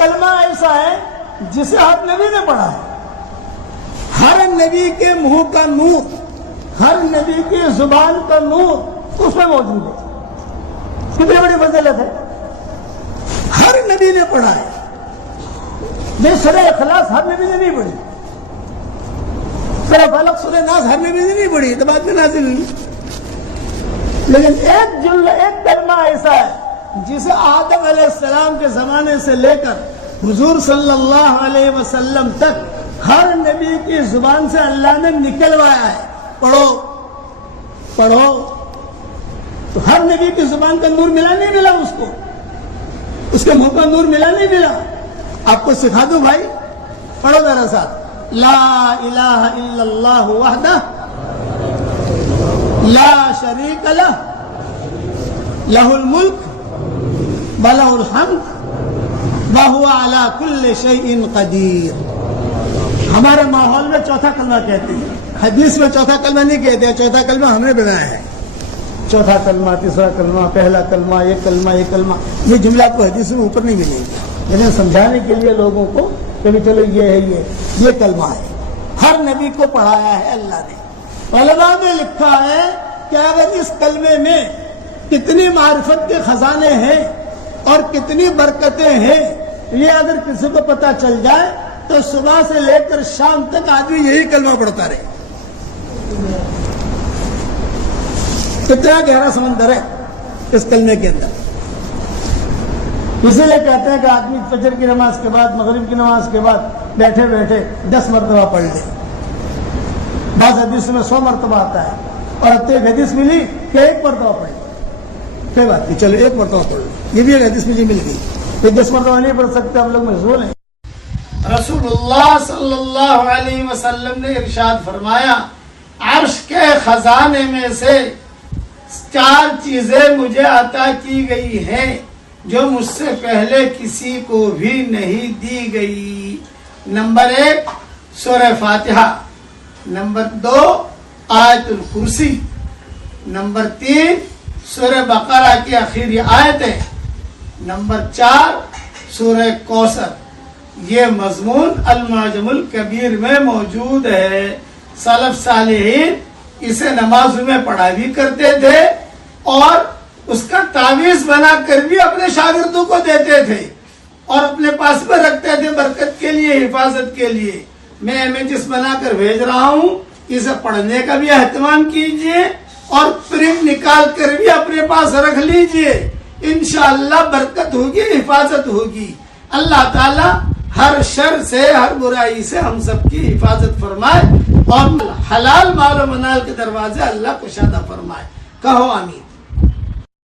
کلمہ ایسا ہے جسے ہر نبی نے پڑھا ہے، ہر نبی کے منہ کا نور، ہر نبی کی زبان کا نور اس میں موجود ہے۔ کتنی بڑی فضیلت ہے، ہر نبی نے پڑھا ہے۔ یہ سورہ اخلاص ہر نبی نے نہیں پڑھی، سورہ فلق سورہ ناس ہر نبی نے نہیں پڑھی، تو بعد میں نازل ہوئی۔ لیکن ایک کلمہ ایسا ہے جسے آدم علیہ السلام کے زمانے سے لے کر حضور صلی اللہ علیہ وسلم تک ہر نبی کی زبان سے اللہ نے نکلوایا ہے، پڑھو پڑھو۔ تو ہر نبی کی زبان کا نور ملا نہیں ملا، اس کو اس کے منہ کا نور ملا نہیں ملا؟ آپ کو سکھا دوں بھائی، پڑھو ذرا ساتھ، لا الہ الا اللہ وحدہ لا شریک لہ لہ الملک ولہ الحمد وہو علی کل شیء قدیر۔ ہمارے ماحول میں چوتھا کلمہ کہتے ہیں، حدیث میں چوتھا کلمہ نہیں کہتے ہیں، چوتھا کلمہ ہم نے بنایا ہے۔ چوتھا کلمہ، تیسرا کلمہ، پہلا کلمہ، یہ کلمہ، یہ کلمہ، یہ جملہ آپ کو حدیث میں اوپر نہیں ملے گا، لیکن سمجھانے کے لیے لوگوں کو کہ چلو یہ ہے، یہ کلمہ ہے، ہر نبی کو پڑھایا ہے اللہ نے۔ علماء نے لکھا ہے کہ اگر اس کلمے میں کتنی معرفت کے خزانے ہیں اور کتنی برکتیں ہیں، یہ اگر کسی کو پتہ چل جائے تو صبح سے لے کر شام تک آدمی یہی کلمہ پڑھتا رہے۔ کتنا گہرا سمندر ہے اس کلمے کے اندر۔ اسی لیے کہتے ہیں کہ آدمی فجر کی نماز کے بعد، مغرب کی نماز کے بعد بیٹھے بیٹھے 10 مرتبہ پڑھ لے۔ بعض حدیث میں 100 مرتبہ آتا ہے، اور اب تو ایک حدیث ملی کہ 1 مرتبہ پڑھ، کوئی بات نہیں، چلو 1 مرتبہ پڑھ لو، یہ بھی ایک حدیث مل گئی۔ یہ 10 مرتبہ نہیں پڑھ سکتے، ہم لوگ مشغول ہیں۔ رسول اللہ صلی اللہ علیہ وسلم نے ارشاد فرمایا، عرش کے خزانے میں سے 4 چیزیں مجھے عطا کی گئی ہیں جو مجھ سے پہلے کسی کو بھی نہیں دی گئی۔ نمبر 1 سورہ فاتحہ، نمبر 2 آیت الکرسی، نمبر 3 سورہ بقرہ کی آخری آیتیں، نمبر 4 سورہ کوثر۔ یہ مضمون المعجم الکبیر میں موجود ہے۔ سلف صالحین اسے نماز میں پڑھا بھی کرتے تھے اور اس کا تعویذ بنا کر بھی اپنے شاگردوں کو دیتے تھے اور اپنے پاس میں رکھتے تھے برکت کے لیے، حفاظت کے لیے۔ میں امیجز بنا کر بھیج رہا ہوں، اسے پڑھنے کا بھی اہتمام کیجئے اور پرنٹ نکال کر بھی اپنے پاس رکھ لیجئے، انشاءاللہ برکت ہوگی، حفاظت ہوگی۔ اللہ تعالی ہر شر سے، ہر برائی سے ہم سب کی حفاظت فرمائے اور حلال مال و منال کے دروازے اللہ کشادہ فرمائے۔ کہو آمین۔